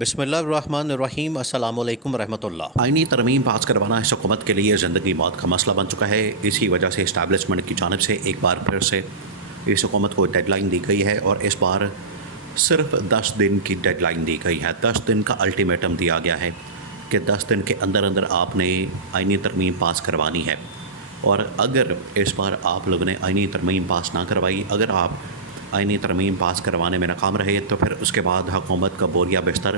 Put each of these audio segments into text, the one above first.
بسم اللہ الرحمن الرحیم۔ السلام علیکم ورحمۃ اللہ۔ آئینی ترمیم پاس کروانا اس حکومت کے لیے زندگی موت کا مسئلہ بن چکا ہے۔ اسی وجہ سے اسٹیبلشمنٹ کی جانب سے ایک بار پھر سے اس حکومت کو ڈیڈ لائن دی گئی ہے، اور اس بار صرف 10 دن کی ڈیڈ لائن دی گئی ہے۔ 10 دن کا الٹیمیٹم دیا گیا ہے کہ 10 دن کے اندر اندر آپ نے آئینی ترمیم پاس کروانی ہے، اور اگر اس بار آپ لوگوں نے آئینی ترمیم پاس نہ کروائی، اگر آپ آئینی ترمیم پاس کروانے میں ناکام رہے، تو پھر اس کے بعد حکومت کا بوریا بستر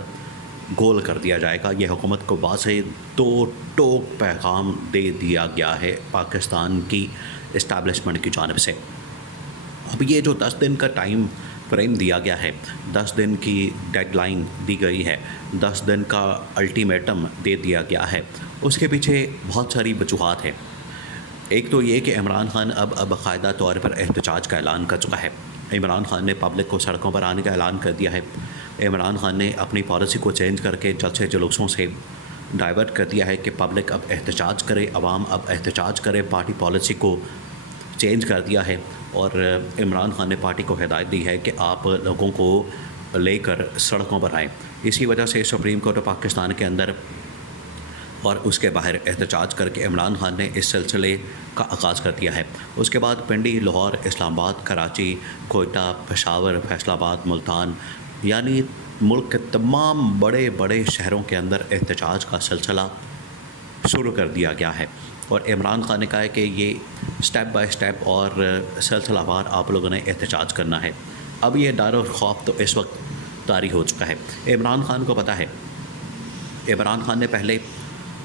گول کر دیا جائے گا۔ یہ حکومت کو واضح دو ٹوک پیغام دے دیا گیا ہے پاکستان کی اسٹیبلشمنٹ کی جانب سے۔ اب یہ جو 10 دن کا ٹائم فریم دیا گیا ہے، 10 دن کی ڈیڈ لائن دی گئی ہے، 10 دن کا الٹیمیٹم دے دیا گیا ہے، اس کے پیچھے بہت ساری وجوہات ہیں۔ ایک تو یہ کہ عمران خان اب باقاعدہ طور پر احتجاج کا اعلان کر چکا ہے۔ عمران خان نے پبلک کو سڑکوں پر آنے کا اعلان کر دیا ہے۔ عمران خان نے اپنی پالیسی کو چینج کر کے جلسے جلوسوں سے ڈائیورٹ کر دیا ہے کہ پبلک اب احتجاج کرے، عوام اب احتجاج کرے۔ پارٹی پالیسی کو چینج کر دیا ہے، اور عمران خان نے پارٹی کو ہدایت دی ہے کہ آپ لوگوں کو لے کر سڑکوں پر آئیں۔ اسی وجہ سے سپریم کورٹ آف پاکستان کے اندر اور اس کے باہر احتجاج کر کے عمران خان نے اس سلسلے کا آغاز کر دیا ہے۔ اس کے بعد پنڈی، لاہور، اسلام آباد، کراچی، کوئٹہ، پشاور، فیصل آباد، ملتان، یعنی ملک کے تمام بڑے بڑے شہروں کے اندر احتجاج کا سلسلہ شروع کر دیا گیا ہے، اور عمران خان نے کہا ہے کہ یہ سٹیپ بائی سٹیپ اور سلسلہ وار آپ لوگوں نے احتجاج کرنا ہے۔ اب یہ ڈر اور خوف تو اس وقت طاری ہو چکا ہے۔ عمران خان کو پتہ ہے، عمران خان نے پہلے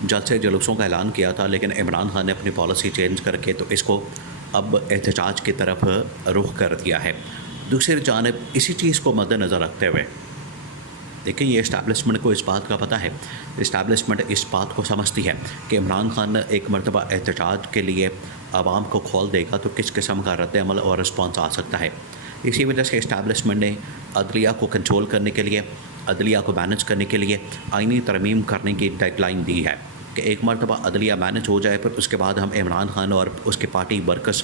جلسے جلوسوں کا اعلان کیا تھا، لیکن عمران خان نے اپنی پالیسی چینج کر کے تو اس کو اب احتجاج کی طرف رخ کر دیا ہے۔ دوسری جانب اسی چیز کو مد نظر رکھتے ہوئے دیکھیں، یہ اسٹیبلشمنٹ کو اس بات کا پتہ ہے، اسٹیبلشمنٹ اس بات کو سمجھتی ہے کہ عمران خان ایک مرتبہ احتجاج کے لیے عوام کو کھول دے گا تو کس قسم کا رد عمل اور رسپانس آ سکتا ہے۔ اسی وجہ سے اسٹیبلشمنٹ نے عدلیہ کو کنٹرول کرنے کے لیے، عدلیہ کو مینج کرنے کے لیے آئینی ترمیم کرنے کی ڈیڈ لائن دی ہے کہ ایک مرتبہ عدلیہ مینج ہو جائے، پھر اس کے بعد ہم عمران خان اور اس کے پارٹی ورکرز،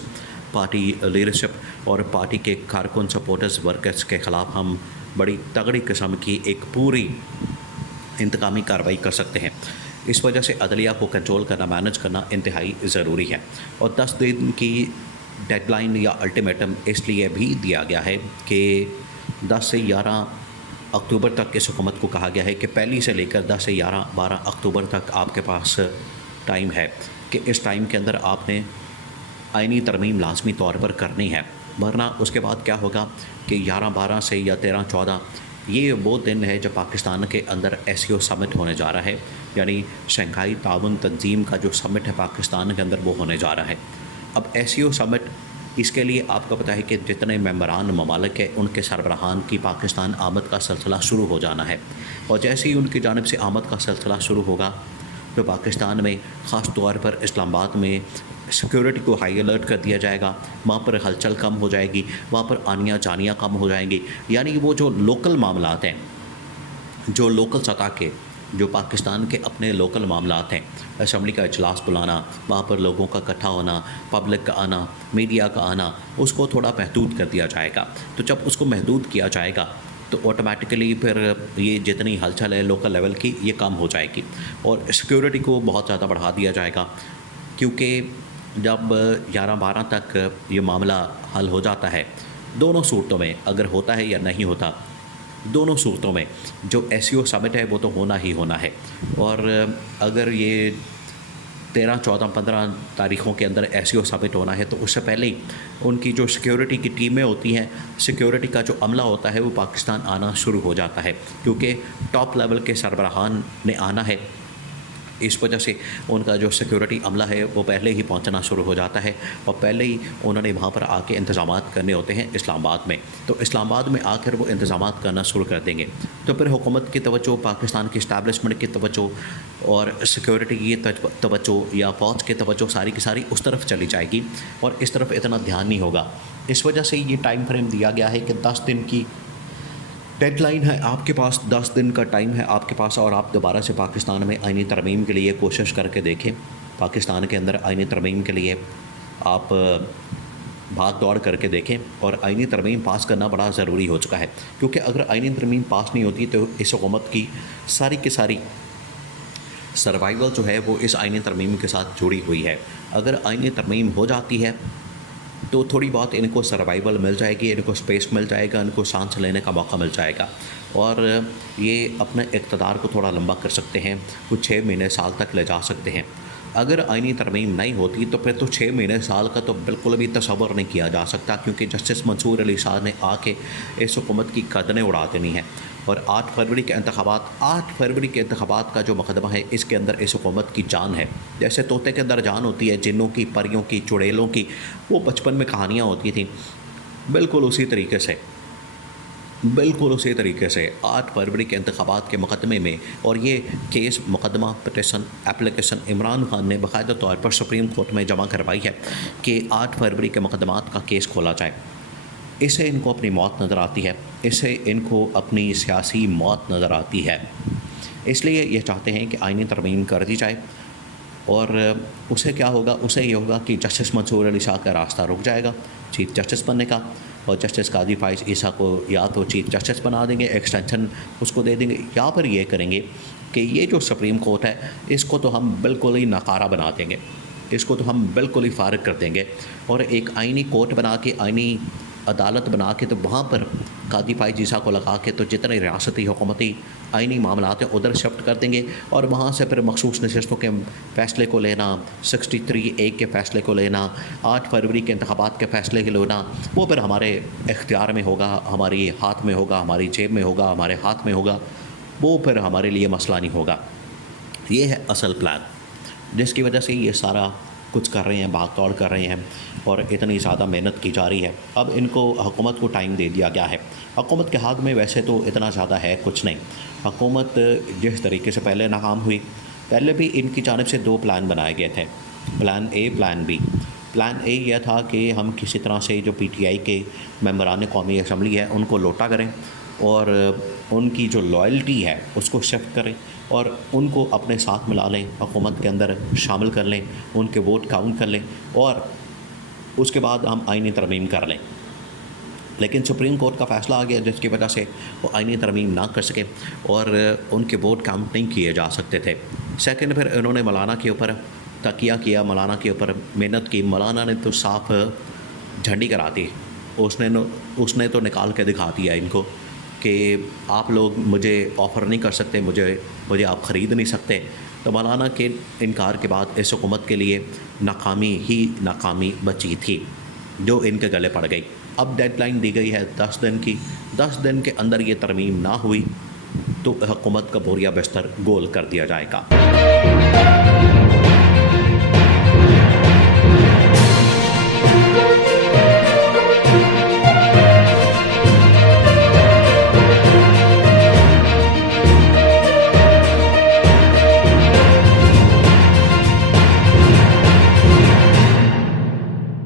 پارٹی لیڈرشپ اور پارٹی کے کارکن سپورٹرز ورکرز کے خلاف ہم بڑی تگڑی قسم کی ایک پوری انتقامی کارروائی کر سکتے ہیں۔ اس وجہ سے عدلیہ کو کنٹرول کرنا، مینج کرنا انتہائی ضروری ہے، اور 10 دن کی ڈیڈ لائن یا الٹیمیٹم اس لیے بھی دیا گیا ہے کہ 10 سے 11 اکتوبر تک اس حکومت کو کہا گیا ہے کہ پہلی سے لے کر 10 سے 12 اکتوبر تک آپ کے پاس ٹائم ہے کہ اس ٹائم کے اندر آپ نے آئینی ترمیم لازمی طور پر کرنی ہے، ورنہ اس کے بعد کیا ہوگا کہ 11-12 سے یا 13-14 یہ وہ دن ہے جب پاکستان کے اندر SCO سمٹ ہونے جا رہا ہے، یعنی شنگھائی تعاون تنظیم کا جو سمٹ ہے پاکستان کے اندر وہ ہونے جا رہا ہے۔ اب SCO سمٹ، اس کے لیے آپ کو پتہ ہے کہ جتنے ممبران ممالک ہیں ان کے سربراہان کی پاکستان آمد کا سلسلہ شروع ہو جانا ہے، اور جیسے ہی ان کی جانب سے آمد کا سلسلہ شروع ہوگا تو پاکستان میں خاص طور پر اسلام آباد میں سیکیورٹی کو ہائی الرٹ کر دیا جائے گا، وہاں پر ہلچل کم ہو جائے گی، وہاں پر آنیاں جانیاں کم ہو جائیں گی، یعنی وہ جو لوکل معاملات ہیں، جو لوکل سطح کے، جو پاکستان کے اپنے لوکل معاملات ہیں، اسمبلی کا اجلاس بلانا، وہاں پر لوگوں کا اکٹھا ہونا، پبلک کا آنا، میڈیا کا آنا، اس کو تھوڑا محدود کر دیا جائے گا۔ تو جب اس کو محدود کیا جائے گا تو آٹومیٹیکلی پھر یہ جتنی ہلچل ہے لوکل لیول کی یہ کم ہو جائے گی، اور سیکیورٹی کو بہت زیادہ بڑھا دیا جائے گا، کیونکہ جب 11-12 تک یہ معاملہ حل ہو جاتا ہے، دونوں صورتوں میں اگر ہوتا ہے یا نہیں ہوتا، دونوں صورتوں میں جو SCO سمٹ ہے وہ تو ہونا ہی ہونا ہے، اور اگر یہ 13, 14, 15 تاریخوں کے اندر SCO سمٹ ہونا ہے تو اس سے پہلے ہی ان کی جو سیکیورٹی کی ٹیمیں ہوتی ہیں، سیکیورٹی کا جو عملہ ہوتا ہے وہ پاکستان آنا شروع ہو جاتا ہے، کیونکہ ٹاپ لیول کے سربراہان نے آنا ہے۔ اس وجہ سے ان کا جو سیکیورٹی عملہ ہے وہ پہلے ہی پہنچنا شروع ہو جاتا ہے، اور پہلے ہی انہوں نے وہاں پر آ کے انتظامات کرنے ہوتے ہیں اسلام آباد میں، تو اسلام آباد میں آ کر وہ انتظامات کرنا شروع کر دیں گے، تو پھر حکومت کی توجہ، پاکستان کی اسٹیبلشمنٹ کی توجہ اور سیکیورٹی کی توجہ یا فوج کی توجہ ساری کی ساری اس طرف چلی جائے گی، اور اس طرف اتنا دھیان نہیں ہوگا۔ اس وجہ سے یہ ٹائم فریم دیا گیا ہے کہ 10 دن کی ڈیڈ لائن ہے آپ کے پاس، 10 دن کا ٹائم ہے آپ کے پاس، اور آپ دوبارہ سے پاکستان میں آئینی ترمیم کے لیے کوشش کر کے دیکھیں۔ پاکستان کے اندر آئینی ترمیم کے لیے آپ بھاگ دوڑ کر کے دیکھیں، اور آئینی ترمیم پاس کرنا بڑا ضروری ہو چکا ہے، کیونکہ اگر آئینی ترمیم پاس نہیں ہوتی تو اس حکومت کی ساری کی ساری سروائیول جو ہے وہ اس آئینی ترمیم کے ساتھ جڑی ہوئی ہے۔ اگر آئینی ترمیم ہو جاتی ہے تو تھوڑی بہت ان کو سروائیول مل جائے گی، ان کو سپیس مل جائے گا، ان کو سانس لینے کا موقع مل جائے گا، اور یہ اپنے اقتدار کو تھوڑا لمبا کر سکتے ہیں، کچھ 6 مہینے سال تک لے جا سکتے ہیں۔ اگر آئینی ترمیم نہیں ہوتی تو پھر تو 6 مہینے سال کا تو بالکل بھی تصور نہیں کیا جا سکتا، کیونکہ جسٹس منصور علی شاہ نے آ کے اس حکومت کی گردنیں اڑا دینی ہیں۔ اور 8 فروری کے انتخابات کا جو مقدمہ ہے، اس کے اندر اس حکومت کی جان ہے۔ جیسے طوطے کے اندر جان ہوتی ہے، جنوں کی، پریوں کی، چڑیلوں کی، وہ بچپن میں کہانیاں ہوتی تھیں، بالکل اسی طریقے سے 8 فروری کے انتخابات کے مقدمے میں، اور یہ کیس، مقدمہ، پٹیشن، اپلیکیشن عمران خان نے باقاعدہ طور پر سپریم کورٹ میں جمع کروائی ہے کہ 8 فروری کے مقدمات کا کیس کھولا جائے۔ اسے ان کو اپنی موت نظر آتی ہے، اسے ان کو اپنی سیاسی موت نظر آتی ہے، اس لیے یہ چاہتے ہیں کہ آئینی ترمیم کر دی جائے، اور اسے کیا ہوگا؟ اسے یہ ہوگا کہ جسٹس منصور علی شاہ کا راستہ رک جائے گا چیف جسٹس بننے کا، اور جسٹس قاضی فائز عیسیٰ کو یا تو چیف جسٹس بنا دیں گے، ایکسٹینشن اس کو دے دیں گے، یا پھر یہ کریں گے کہ یہ جو سپریم کورٹ ہے اس کو تو ہم بالکل ہی ناکارہ بنا دیں گے، اس کو تو ہم بالکل ہی فارغ کر دیں گے، اور ایک آئینی کورٹ بنا کے، آئینی عدالت بنا کے، تو وہاں پر قاضی فائز عیسیٰ کو لگا کے تو جتنے ریاستی حکومتی آئینی معاملات ہیں ادھر شفٹ کر دیں گے، اور وہاں سے پھر مخصوص نشستوں کے فیصلے کو لینا، 63A کے فیصلے کو لینا، 8 فروری کے انتخابات کے فیصلے کے لینا، وہ پھر ہمارے اختیار میں ہوگا، ہماری ہاتھ میں ہوگا، ہماری جیب میں ہوگا، ہمارے ہاتھ میں ہوگا، وہ پھر ہمارے لیے مسئلہ نہیں ہوگا۔ یہ ہے اصل پلان، جس کی وجہ سے یہ سارا کچھ کر رہے ہیں، بھاگ دوڑ کر رہے ہیں، اور اتنی زیادہ محنت کی جا رہی ہے۔ اب ان کو، حکومت کو ٹائم دے دیا گیا ہے۔ حکومت کے ہاتھ میں ویسے تو اتنا زیادہ ہے کچھ نہیں۔ حکومت جس طریقے سے پہلے ناکام ہوئی، پہلے بھی ان کی جانب سے 2 پلان بنائے گئے تھے، plan a, plan be. Plan اے یہ تھا کہ ہم کسی طرح سے جو PTI کے ممبران قومی اسمبلی ہے ان کو لوٹا کریں، اور ان کی جو لائلٹی ہے اس کو شفٹ کریں، اور ان کو اپنے ساتھ ملا لیں، حکومت کے اندر شامل کر لیں، ان کے ووٹ کاؤنٹ کر لیں، اور اس کے بعد ہم آئینی ترمیم کر لیں۔ لیکن سپریم کورٹ کا فیصلہ آ گیا، جس کی وجہ سے وہ آئینی ترمیم نہ کر سکے، اور ان کے ووٹ کاؤنٹ نہیں کیے جا سکتے تھے۔ سیکنڈ، پھر انہوں نے مولانا کے اوپر تکیہ کیا، مولانا کے اوپر محنت کی۔ مولانا نے تو صاف جھنڈی کرا دی، اس نے تو نکال کے دکھا دیا ان کو کہ آپ لوگ مجھے آفر نہیں کر سکتے، مجھے آپ خرید نہیں سکتے۔ تو مولانا کے انکار کے بعد اس حکومت کے لیے ناکامی ہی ناکامی بچی تھی، جو ان کے گلے پڑ گئی۔ اب ڈیڈ لائن دی گئی ہے 10 دن کی، 10 دن کے اندر یہ ترمیم نہ ہوئی تو حکومت کا بوریا بستر گول کر دیا جائے گا۔